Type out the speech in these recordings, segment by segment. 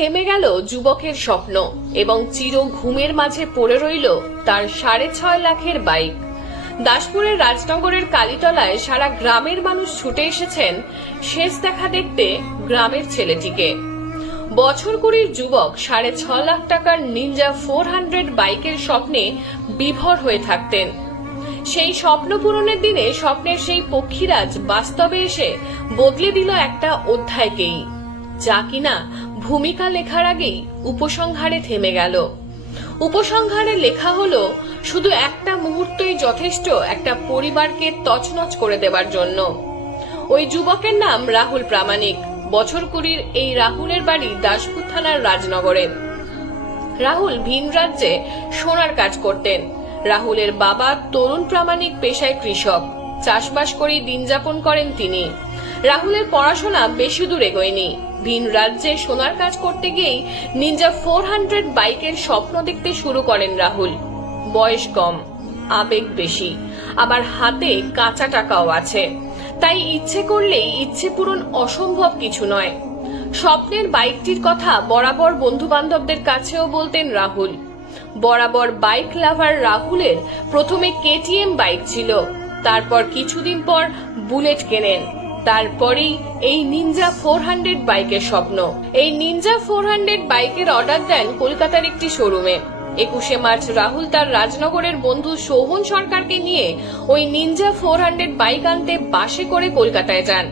থেমে গেল যুবকের স্বপ্ন এবং চির ঘুমের মাঝে পড়ে রইল তার 6.5 লাখের বাইক। দাসপুরের রাজনগরের কালীতলায় সারা গ্রামের মানুষ ছুটে এসেছেন শেষ দেখা দেখতে গ্রামের ছেলেটিকে। বছর কুড়ির যুবক 6.5 লাখ টাকার নিনজা 400 বাইকের স্বপ্নে বিভোর হয়ে থাকতেন। সেই স্বপ্ন পূরণের দিনে স্বপ্নের সেই পক্ষীরাজ বাস্তবে এসে বদলে দিল একটা অধ্যায়কেই, যা কিনা ভূমিকা লেখার আগেই উপসংহারে থেমে গেল। উপসংহারে লেখা হলো, শুধু একটা মুহূর্তই যথেষ্ট একটা পরিবারকে তছনছ করে দেবার জন্য। ওই যুবকের নাম রাহুল প্রামাণিক। বছর কুড়ির এই রাহুলের বাড়ি দাসপুর থানার রাজনগরে। রাহুল ভিন রাজ্যে সোনার কাজ করতেন। রাহুলের বাবা তরুণ প্রামাণিক পেশায় কৃষক, চাষবাস করেই দিন যাপন করেন তিনি। রাহুলের পড়াশোনা বেশি দূর এগোয়নি। ভিন রাজ্যে সোনার কাজ করতে গিয়েই নিনজা 400 বাইকের স্বপ্ন দেখতে শুরু করেন রাহুল। বয়স কম, আবেগ বেশি, আবার হাতে কাঁচা টাকাও আছে, তাই ইচ্ছে করলেই ইচ্ছে পূরণ অসম্ভব কিছু নয়। স্বপ্নের বাইকটির কথা বরাবর বন্ধু বান্ধবদের কাছেও বলতেন রাহুল। বরাবর বাইক লাভার রাহুলের প্রথমে কেটিএম বাইক ছিল, তারপর কিছুদিন পর বুলেট কেনেন, তারপরেই এই নিনজা 400 বাইকের স্বপ্ন। এই নিনজা 400 বাইকের অর্ডার দেন কলকাতার একটি শোরুমে। 21শে মার্চ রাহুল তার রাজনগরের বন্ধু শোভন সরকারকে নিয়ে ওই নিনজা 400 বাইক আনতে বাসে করে কলকাতায় যান।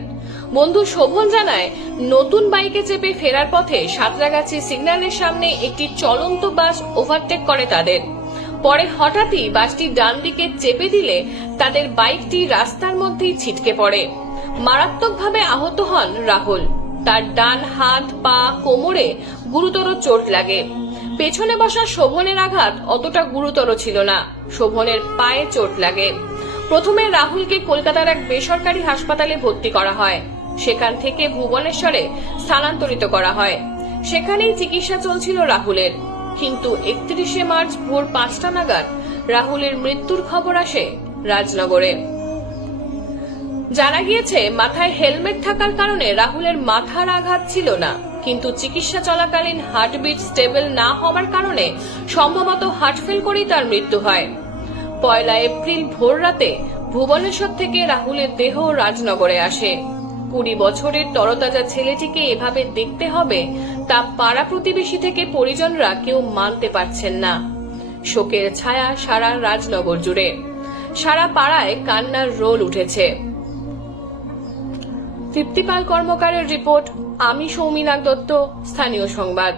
বন্ধু শোভন জানায়, নতুন বাইকে চেপে ফেরার পথে সাঁতরাগাছি সিগন্যালের সামনে একটি চলন্ত বাস ওভারটেক করে তাদের। পরে হঠাৎই বাসটি ডান দিকে চেপে দিলে তাদের বাইকটি রাস্তার মধ্যেই ছিটকে পড়ে। মারাত্মকভাবে আহত হন রাহুল। তার ডান হাত, পা, কোমরে গুরুতর চোট লাগে। পেছনে বসা শোভনের আঘাত অতটা গুরুতর ছিল না, শোভনের পায়ে চোট লাগে। প্রথমে রাহুলকে কলকাতার এক বেসরকারি হাসপাতালে ভর্তি করা হয়, সেখান থেকে ভুবনেশ্বরে স্থানান্তরিত করা হয়। সেখানেই চিকিৎসা চলছিল রাহুলের। কিন্তু 31শে মার্চ ভোর 5টা নাগাদ রাহুলের মৃত্যুর খবর আসে রাজনগরে। জানা গিয়েছে, মাথায় হেলমেট থাকার কারণে রাহুলের মাথার আঘাত ছিল না, কিন্তু চিকিৎসা চলাকালীন হার্টবিট স্টেবল না হওয়ার কারণে সম্ভবত হার্ট ফেল করেই তার মৃত্যু হয়। 1 এপ্রিল ভোর রাতে ভুবনেশ্বর থেকে রাহুলের দেহ রাজনগরে আসে। 20 বছরের তরতাজা ছেলেটিকে এভাবে দেখতে হবে তা পাড়া প্রতিবেশী থেকে পরিজনরা কেউ মানতে পারছেন না। শোকের ছায়া সারা রাজনগর জুড়ে, সারা পাড়ায় কান্নার রোল উঠেছে। তৃপ্তিপাল কর্মকারের রিপোর্ট, আমি সৌমিনাথ দত্ত, স্থানীয় সংবাদ।